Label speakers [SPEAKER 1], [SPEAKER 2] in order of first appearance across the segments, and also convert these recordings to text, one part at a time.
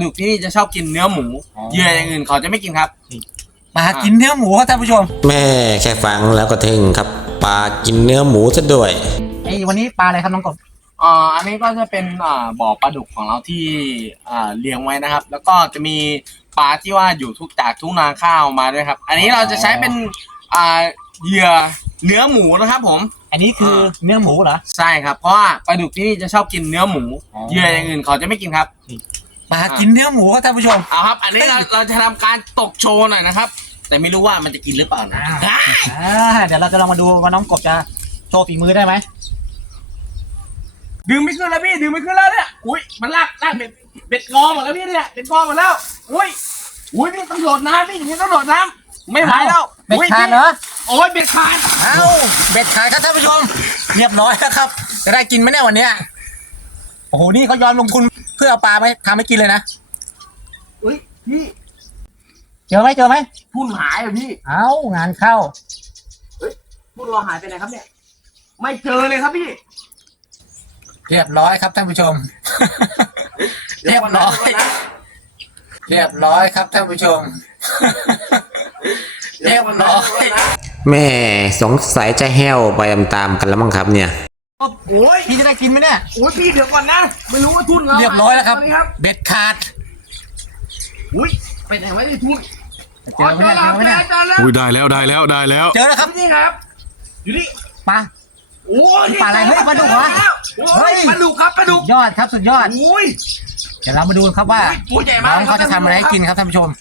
[SPEAKER 1] ดุกที่นี่จะชอบกินเนื้อหมูเหยื่ออย่างอื่นเขาจะไม่กินครับ
[SPEAKER 2] ปลากินเนื้อหมูครับท่านผู้ชม
[SPEAKER 3] แม่แค่ฟังแล้วก็ทึ่งครับปลากินเนื้อหมูซะด้วย
[SPEAKER 2] วันนี้ปลาอะไรครับน้องกบ
[SPEAKER 1] อันนี้ก็จะเป็นบ่อปลาดุกของเราที่เลี้ยงไว้นะครับแล้วก็จะมีปลาที่ว่าอยู่จากทุ่งนาข้าวมาด้วยครับอันนี้เราจะใช้เป็นเหยื่อเนื้อหมูนะครับผม
[SPEAKER 2] อันนี้คือเนื้อหมูเหรอ
[SPEAKER 1] ใช่ครับเพราะว่าปลาดุกที่นี่จะชอบกินเนื้อหมูเหยื่ออย่างอื่นเขาจะไม่กินครับ
[SPEAKER 2] ปลากินเนื้อหมูครับท่านผู้ชม
[SPEAKER 1] เอาครับอันนี้เราจะทำการตกโชว์หน่อยนะครับแต่ไม่รู้ว่ามันจะกินหรือเปล่านะ
[SPEAKER 2] เดี๋ยวเราจะลองมาดูว่าน้องกบจะโชว์ฝีมือได้ไหม
[SPEAKER 1] ดึงไม่ขึ้นแล้วพี่ดึงไม่ขึ้นแล้วเนี่ยอุ้ยมันลากเบ็ดงอหมดแล้วพี่เนี่ยเบ็ดงอหมดแล้วอุ้ยพี่ต้องโดดน้ำพี่อย่างนี้ต้องโดดน้ำไม่ไหวแล้ว
[SPEAKER 2] เบ็ดขาดเหรอ
[SPEAKER 1] โอ้ยเบ็ดขาด
[SPEAKER 2] เบ็ดขาดครับท่านผู้ชมเรียบร้อยแล้วครับจะได้กินไหมเนี่ยวันนี้โอ้โหนี่เขายอมลงทุนเพื่อเอาปลาไหมทำให้กินเลยนะ
[SPEAKER 1] อุ้ยพี่
[SPEAKER 2] เจอไหม
[SPEAKER 1] ทุ่นหายอ่ะพี่
[SPEAKER 2] งานเข้า
[SPEAKER 1] ทุ่นเราหายไปไหนครับเนี่ยไม่เจอเลยครับพี่
[SPEAKER 2] เรียบร้อยครับท่านผู้ชมเรียบร้อยครับท่านผู้ชมเรียบร้อย
[SPEAKER 3] แม่สงสัยจะแห้วไปตามๆกันแล้วมั้งครับเนี่ย
[SPEAKER 1] โอ้ย
[SPEAKER 2] พี่จะได้กินไหมเนี่ย
[SPEAKER 1] โอ้ยพี่เดี๋ยวก่อนนะไม่รู้ว่าทุ่นเรา
[SPEAKER 2] เรียบร้อยแล้วครับเด็ดขาด
[SPEAKER 1] อุ้ยไปไหนไว้ที่ทุ่น
[SPEAKER 2] เจอไหมเนี่ย
[SPEAKER 4] อุ้ยได้แล้วเจอ
[SPEAKER 2] แล้วครับ
[SPEAKER 1] นี่ครับอยู่นี่
[SPEAKER 2] ปลา
[SPEAKER 1] โอ้ย
[SPEAKER 2] ปลาอะไรปลาดุกเหรอ
[SPEAKER 1] เฮ้ยปลาดุกครับปลาดุก
[SPEAKER 2] ยอดครับสุดยอดเดี๋ยวเรามาดูครับว่าน้องเขาจะทำอะไรให้กินครับท่านผู้ชม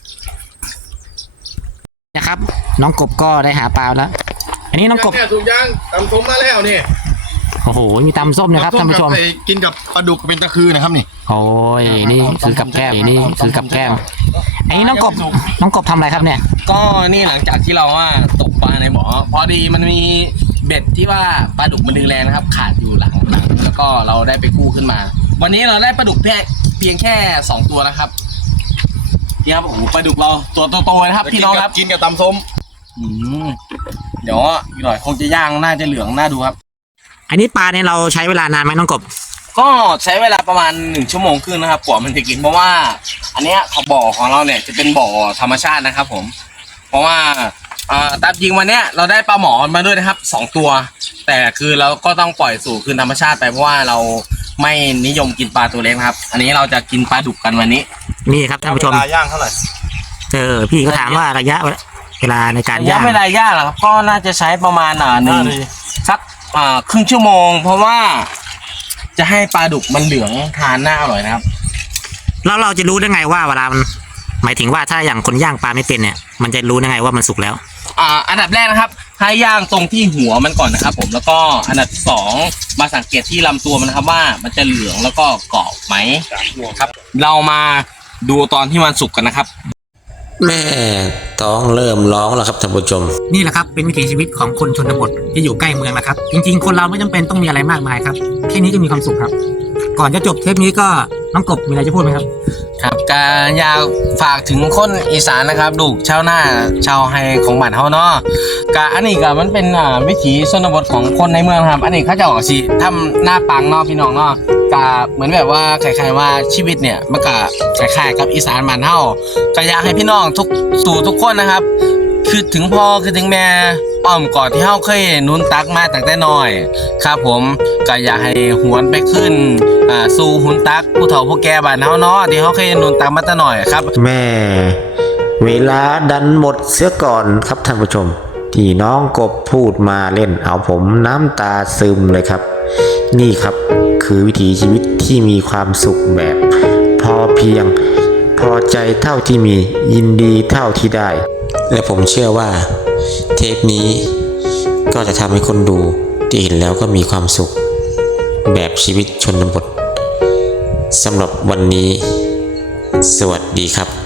[SPEAKER 2] นะครับน้องกบก็ได้หาปลาแล้วอันนี้น้องกบ
[SPEAKER 4] ถูกยังตำส้มมาแล้วนี่
[SPEAKER 2] โอ้โหมีตำส้มนะครับท่านผู้ชม
[SPEAKER 4] กินกับปลาดุกเป็นตะคือนะครับนี่
[SPEAKER 2] โอ้ยนี่คือกับแก้มอันนี้น้องกบทำอะไรครับเนี่ย
[SPEAKER 1] ก็นี่หลังจากที่เราว่าตกปลาในบ่อพอดีมันมีเบ็ดที่ว่าปลาดุกมันดึงแรงนะครับขาดอยู่หลังแล้วก็เราได้ไปกู้ขึ้นมาวันนี้เราได้ปลาดุกเพียงแค่2ตัวนะครับนี่ครับโอ้โหปลาดุกเราตัวโตๆนะครับพี่น้องครับ
[SPEAKER 4] กินกับตำส้ม
[SPEAKER 1] เดี๋ยวอีกหน่อยคงจะย่างน่าจะเหลืองน่าดูครับ
[SPEAKER 2] อันนี้ปลาเนี่ยเราใช้เวลานานไหมน้องกบ
[SPEAKER 1] ก็ใช้เวลาประมาณ1 ชั่วโมงครึ่งนะครับกว่ามันจะกินเพราะว่าอันเนี้ยบ่อของเราเนี่ยจะเป็นบ่อธรรมชาตินะครับผมเพราะว่าตามจริงวันเนี้ยเราได้ปลาหมอมาด้วยนะครับ2 ตัวแต่คือเราก็ต้องปล่อยสู่คืนธรรมชาติไปเพราะว่าเราไม่นิยมกินปลาตัวเล็กครับอันนี้เราจะกินปลาดุกกันวันนี้
[SPEAKER 2] นี่ครับท่านผู้ชม
[SPEAKER 4] ย่างเท่าไหร่
[SPEAKER 2] พี่ก็ถามว่าระยะเวลาในการย่าง
[SPEAKER 1] ไม่ได้ย่างหรอกครับก็น่าจะใช้ประมาณสักครึ่งชั่วโมงเพราะว่าจะให้ปลาดุกมันเหลืองทานน่าอร่อยนะครับ
[SPEAKER 2] แล้วเราจะรู้ได้ไงว่าเวลามันหมายถึงว่าถ้าอย่างคนย่างปลาไม่เป็นเนี่ยมันจะรู้ได้ไงว่ามันสุกแล้ว
[SPEAKER 1] อันดับแรกนะครับให้ย่างตรงที่หัวมันก่อนนะครับผมแล้วก็อันดับที่2มาสังเกตที่ลำตัวมันนะครับว่ามันจะเหลืองแล้วก็กรอบไหมครับเรามาดูตอนที่มันสุกกันนะครับ
[SPEAKER 3] แม่ท้องเริ่มร้องแล้วครับท่านผู้ชม
[SPEAKER 2] นี่แหละครับเป็นวิถีชีวิตของคนชนบทที่อยู่ใกล้เมืองนะครับจริงๆคนเราไม่จำเป็นต้องมีอะไรมากมายครับแค่นี้ก็มีความสุขครับก่อนจะจบเทปนี้ก็น้องกบมีอะไรจะพูดไหมครับ
[SPEAKER 1] ครับการอยากฝากถึงคนอีสานนะครับลูกชาวนาชาวไฮของบ้านเฮาเนาะอันนี้ก็มันเป็นวิถีชนบทของคนในเมืองครับอันนี้เขาจะออกสิทำหน้าปังเนาะพี่น้องเนาะก็เหมือนแบบว่าคล้ายๆว่าชีวิตเนี่ยมันก็คล้ายๆกับอีสานบ้านเฮาก็อยากให้พี่น้องทุกคนนะครับคือถึงพ่อคือถึงแม่อ้อมกอดที่เฮาเคยนุนตักมาตั้งแต่น้อยครับผมก็อยากให้หวนไปขึ้นสู่หุนตักผู้เฒ่าผู้แก่บ้านเฮาเนาะที่เฮาเคยนุนตักมาแต่น้อยครับ
[SPEAKER 3] แม่เวลาดันหมดเสียก่อนครับท่านผู้ชมที่น้องกบพูดมาเล่นเอาผมน้ำตาซึมเลยครับนี่ครับคือวิถีชีวิตที่มีความสุขแบบพอเพียงพอใจเท่าที่มียินดีเท่าที่ได้และผมเชื่อว่าเทปนี้ก็จะทำให้คนดูที่เห็นแล้วก็มีความสุขแบบชีวิตชนบทสำหรับวันนี้สวัสดีครับ